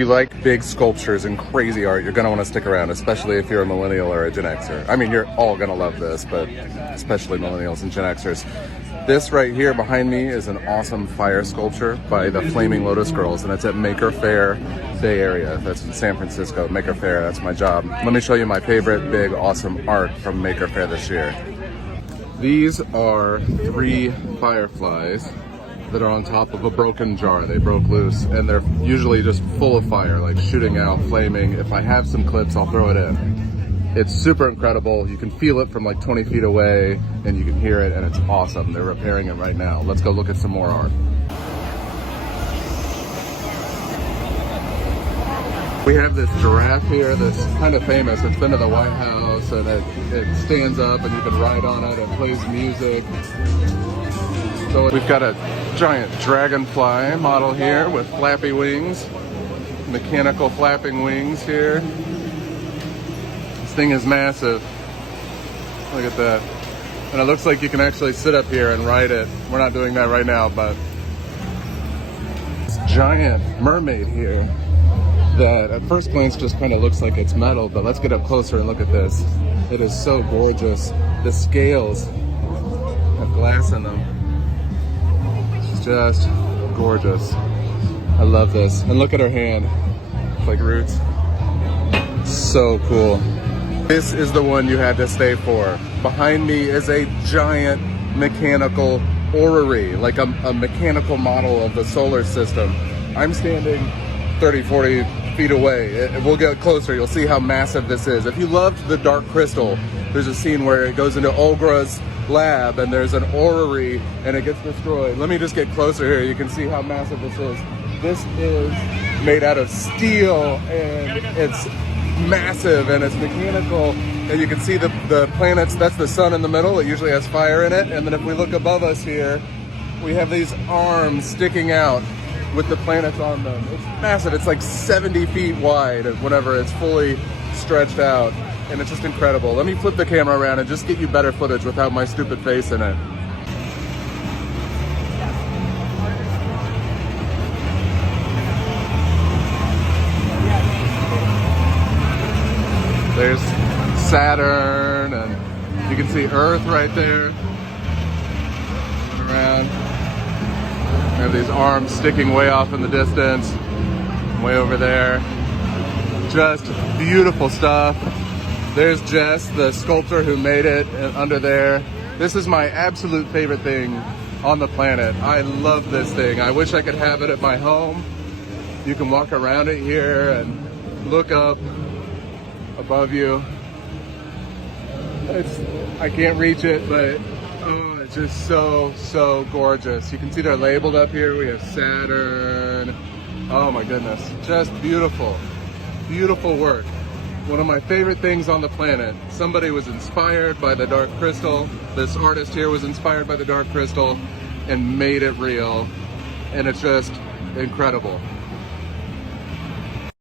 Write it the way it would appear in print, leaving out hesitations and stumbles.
If you like big sculptures and crazy art, you're going to want to stick around, especially if you're a millennial or a Gen Xer. I mean, you're all going to love this, but especially millennials and Gen Xers. This right here behind me is an awesome fire sculpture by the Flaming Lotus Girls, and it's at Faire Bay Area. That's in San Francisco. Maker Faire, that's my job. Let me show you my favorite big awesome art from Maker Faire this year. These are 3 fireflies that are on top of a broken jar. They broke loose and they're usually just full of fire, like shooting out, flaming. If I have some clips, I'll throw it in. It's super incredible. You can feel it from like 20 feet away and you can hear it, and it's awesome. They're repairing it right now. Let's go look at some more art. We have this giraffe here that's kind of famous. It's been to the White House, and it stands up and you can ride on it and plays music. So we've got a giant dragonfly model here with flappy wings, mechanical flapping wings here. This thing is massive. Look at that. And it looks like you can actually sit up here and ride it. We're not doing that right now, but this giant mermaid here that at first glance just kind of looks like it's metal, but let's get up closer and look at this. It is so gorgeous. The scales have glass in them. Just gorgeous. I love this. And look at her hand. It's like roots. So cool. This is the one you had to stay for. Behind me is a giant mechanical orrery, like a mechanical model of the solar system. I'm standing 30, 40 feet away. We'll get closer. You'll see how massive this is. If you loved the Dark Crystal, there's a scene where it goes into Olgra's lab and there's an orrery and it gets destroyed. Let me just get closer here. You can see how massive this is. This is made out of steel and it's massive and it's mechanical, and you can see the planets. That's the sun in the middle. It usually has fire in it. And then if we look above us here, we have these arms sticking out with the planets on them. It's massive. It's like 70 feet wide whenever it's fully stretched out. And it's just incredible. Let me flip the camera around and just get you better footage without my stupid face in it. There's Saturn, and you can see Earth right there. Around. We have these arms sticking way off in the distance, way over there. Just beautiful stuff. There's Jess, the sculptor who made it, under there. This is my absolute favorite thing on the planet. I love this thing. I wish I could have it at my home. You can walk around it here and look up above you. I can't reach it, but oh, it's just so gorgeous. You can see they're labeled up here. We have Saturn. Oh my goodness, just beautiful, beautiful work. One of my favorite things on the planet. Somebody was inspired by the Dark Crystal. This artist here was inspired by the Dark Crystal and made it real. And it's just incredible.